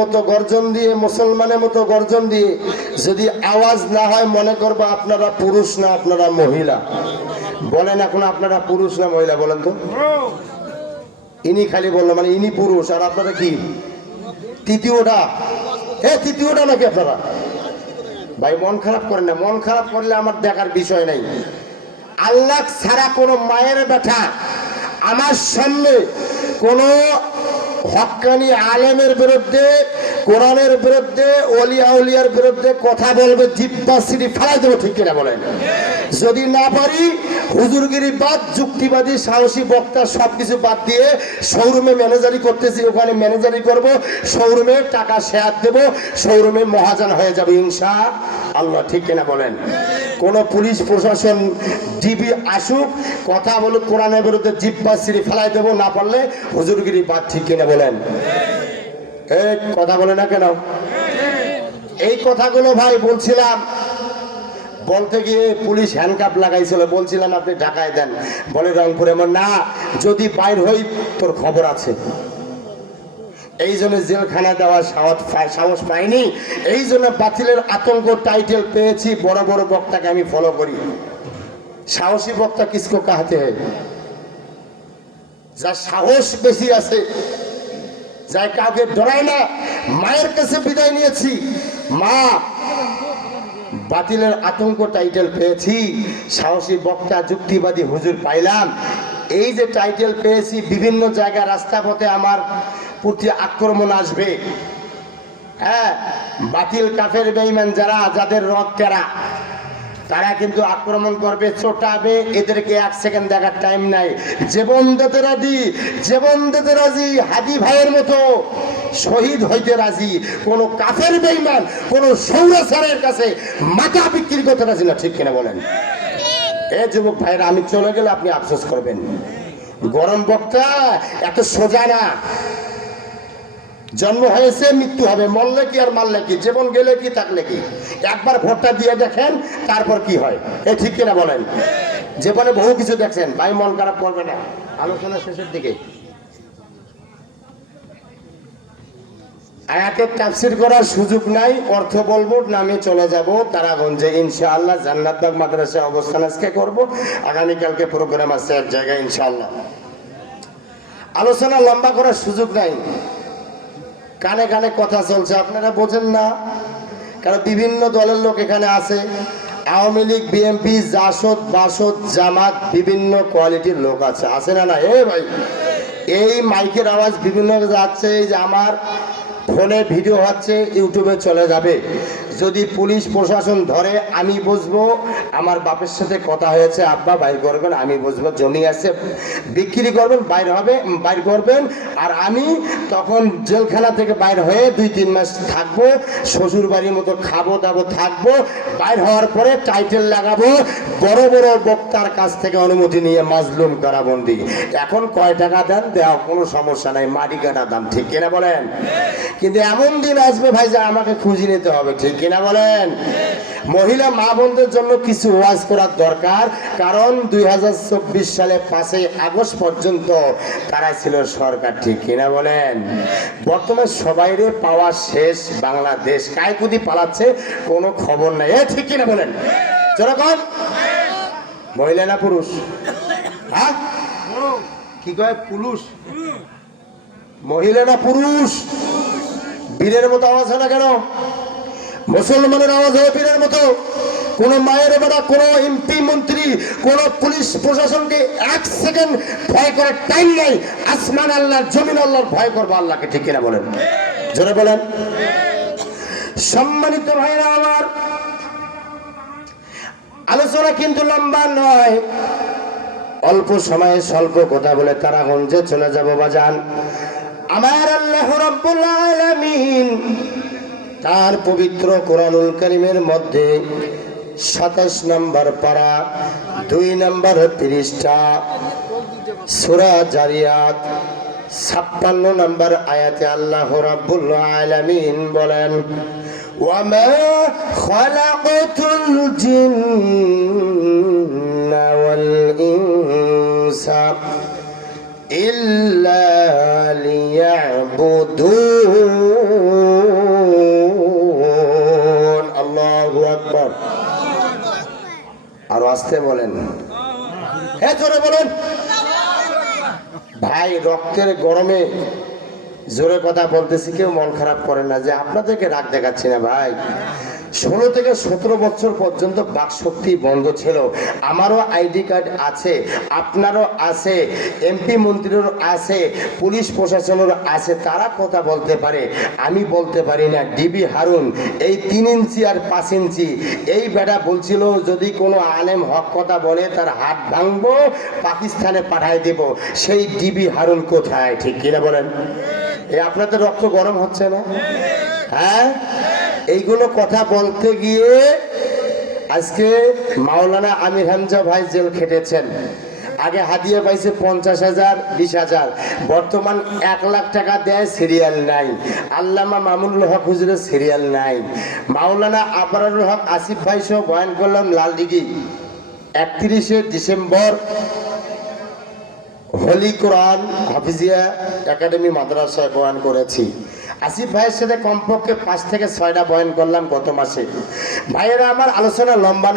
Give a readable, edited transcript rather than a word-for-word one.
মতো গর্জন দিয়ে, মুসলমানের মতো গর্জন দিয়ে যদি আওয়াজ না হয়, মনে করবো আপনারা পুরুষ না আপনারা মহিলা। বলেন এখন আপনারা পুরুষ না মহিলা বলেন তো? ইনি খালি বললো মানে ইনি পুরুষ আর আপনারা কি তৃতীয়টা? তৃতীয়টা নাকি আপনারা? ভাই মন খারাপ করেন না, মন খারাপ করলে আমার দেখার বিষয় নাই। আল্লাহ ছাড়া কোনো মায়ের বেটা আমার সামনে কোনো হক্কানি আলেমের বিরুদ্ধে, কোরআনের বিরুদ্ধে, ওলিয়া উলিয়ার বিরুদ্ধে কথা বলবে, জিব্বা সিঁড়ি ফেলাই দেবো, ঠিক কিনা বলেন? যদি না পারি হুজুরগিরি বাদ, যুক্তিবাদী সাহসী বক্তা সবকিছু বাদ দিয়ে শোরুমে ম্যানেজারি করতেছি, ওখানে ম্যানেজারি করব, শোরুমে টাকা শেয়ার দেব, শোরুমে মহাজন হয়ে যাবে ইনশাআল্লাহ, ঠিক কিনা বলেন? কোন পুলিশ প্রশাসন ডিবি আসুক, কথা বলুক, কোরআনের বিরুদ্ধে জিব্বা সিঁড়ি ফেলাই দেবো, না পারলে হুজুরগিরি বাদ, ঠিক কিনা বলেন? এই কথা বলে না কেন? এই কথাগুলো ভাই বলছিলাম, বলতে গিয়ে পুলিশ হ্যান্ডকাপ লাগাইছিল, বলছিলাম আপনি ঢাকায় দেন, বলে রংপুরে। না, যদি বাইর হই তোর খবর আছে। এই জন্য জেলখানা দেওয়ার সাহস পাইনি, এই জন্য বাতিলের আতঙ্ক টাইটেল পেয়েছি। বড় বড় বক্তাকে আমি ফলো করি। সাহসী বক্তা কিসকো কাহাতে হয়? যার সাহস বেশি আছে, যাই কাউকে ডরায় না। মায়ের কাছে বিদায় নিয়েছি, মা বাতিলের আতঙ্ক টাইটেল পেয়েছি, সাহসী বক্তা যুক্তিবাদী হুজুর পাইলাম। এই যে টাইটেল পেয়েছি, বিভিন্ন জায়গায় রাস্তা পথে আমার প্রতি আক্রমণ আসবে। হ্যাঁ, বাতিল কাফের বেঈমান যারা, যাদের রদ তেরা, তারা কিন্তু আক্রমণ করবে, চোটাবে। এদেরকে এক সেকেন্ড দেখার টাইম নাই। জীবন দিতে রাজি, জীবন দিতে রাজি, হাদি ভাইয়ের মতো শহীদ হইতে রাজি। কোন কাফের বেঈমান, কোন সৌরাচারের কাছে মাথা বিক্রি করতে রাজি না, ঠিক কিনা বলেন? এ যুবক ভাইরা, আমি চলে গেলে আপনি আফসোস করবেন। গরম বক্তা এত সোজা না। জন্ম হয়েছে, মৃত্যু হবে, মরলে কি আর মারলে কি, জীবন গেলে কি থাকলে কি। একবার ভোটটা দিয়ে দেখেন, তারপর কি হয়। এ ঠিক কিনা বলেন? জীবনে বহু কিছু দেখছেন ভাই, মন খারাপ করবে না। আলোচনা শেষের দিকে আয়াতের তাফসীর করার সুযোগ নাই, অর্থ বলবো, নামে চলে যাব তারাগঞ্জে ইনশাআল্লাহ। জান্নাতবাগ মাদ্রাসায় অবস্থান আজকে করব, আগামীকালকে প্রোগ্রাম আছে এক জায়গায় ইনশাআল্লাহ। আলোচনা লম্বা করার সুযোগ নাই, কানে কানে কথা চলছে, আপনারা বোঝেন না। কারণ বিভিন্ন দলের লোক এখানে আছে, আওয়ামী লীগ, বিএনপি, জাসদ, বাসদ, জামাত, বিভিন্ন কোয়ালিটির লোক আছে না? না এ ভাই, এই মাইকের আওয়াজ বিভিন্ন যাচ্ছে, এই যে আমার ফোনে ভিডিও হচ্ছে, ইউটিউবে চলে যাবে। যদি পুলিশ প্রশাসন ধরে, আমি বুঝবো আমার বাপের সাথে কথা হয়েছে, আব্বা বাইর করবেন, আমি বুঝবো জমি আছে বিক্রি করবেন, বাইর করবেন। আর আমি তখন জেলখানা থেকে বাইর হয়ে 2-3 মাস থাকবো, শ্বশুর বাড়ির মতো খাবো দাবো থাকবো। বাইর হওয়ার পরে টাইটেল লাগাবো, বড় বড় বক্তার কাছ থেকে অনুমতি নিয়ে মাজলুম কারাবন্দি। এখন কয় টাকা দেন, দেওয়া কোনো সমস্যা নাই, মাটি কাটা দাম, ঠিক কিনা বলেন? কিন্তু এমন দিন আসবে ভাই যে আমাকে খুঁজে নিতে হবে, ঠিক কিনা বলেন? মহিলা মা বোনদের জন্য কিছু ওয়াজ করার দরকার, কারণ 2024 সালে 5ই আগস্ট পর্যন্ত তারা ছিল সরকার, ঠিক কিনা বলেন? বর্তমানে সবাইরে পাওয়া শেষ, বাংলাদেশ কায়কুদি পালাচ্ছে, কোনো খবর নাই। এ ঠিক কিনা বলেন? যেরকম মহিলা না পুরুষ? হ্যাঁ কি কয়? পুরুষ মহিলা না পুরুষ? বীরের মতো আওয়াজ হয় না কেন? মুসলমানের আওয়াজ হয় বীরের মতো। কোন মায়ের বেটা, কোন এমপি মন্ত্রী, কোন পুলিশ প্রশাসনকে এক সেকেন্ড ভয় করার টাইম নাই। আসমান আল্লাহ, জমিন আল্লাহর ভয় করবো আল্লাহকে, ঠিক কিনা বলেন? জোরে বলেন। সম্মানিত ভাইরা আমার, আলোচনা কিন্তু লম্বা নয়, অল্প সময়ে স্বল্প কথা বলে তারাগঞ্জে চলে যাব বাজান। আমার আল্লাহ রাব্বুল আলামিন তার পবিত্র কোরআনুল কারীমের মধ্যে 27 নম্বর পারা 2 নম্বর পৃষ্ঠা সূরা জারিয়াত 56 নম্বর আয়াতে আল্লাহ রাব্বুল আলামিন বলেন, ওয়ামা খালাকাতুল জিন্না ওয়াল ইনসা ইল্লা লিয়াবুদুন। আল্লাহু আকবার। আর আস্তে বলেন, হ্যাঁ জোরে বলেন। ভাই রক্তের গরমে জোরে কথা বলতেছি, কেউ মন খারাপ করেন না যে আপনাদেরকে রাগ দেখাচ্ছি না ভাই। 16 থেকে 17 বছর পর্যন্ত বাকশক্তি বন্ধ ছিল। আমারও আইডি কার্ড আছে, আপনারও আছে, এমপি মন্ত্রীরও আছে, পুলিশ প্রশাসনেরও আছে, তারা কথা বলতে পারে, আমি বলতে পারি না। ডিবি হারুন এই 3 ইঞ্চি আর 5 ইঞ্চি, এই বেটা বলছিল যদি কোনো আলেম হক কথা বলে তার হাত ভাঙবো, পাকিস্তানে পাঠায় দেব। সেই ডিবি হারুন কোথায়? ঠিক কিনা বলেন? আপনাদের রক্ত গরম হচ্ছে না? হ্যাঁ, এইগুলো কথা বলতে গিয়ে আজকে মাওলানা আমির হামজা ভাই জেল খেটেছেন। আগে হাদিয়া পাইছে 50,000, 20,000, বর্তমান 1 লাখ টাকা দেয়, সিরিয়াল নাই। আল্লামা মামুনুল হক হুজুরের সিরিয়াল নাই। মাওলানা আবরারুল হক আসিফ ভাই সহ বয়ান করলাম লালদিঘি 31শে ডিসেম্বর হোলি কোরআন হাফিজিয়া একাডেমি মাদ্রাসায় বয়ান করেছি। আসিফ ভাইয়ের সাথে কমপক্ষে 5 থেকে 6টা বয়ান করলাম গত মাসে। ভাইয়েরা আমার আলোচনা লম্বা না।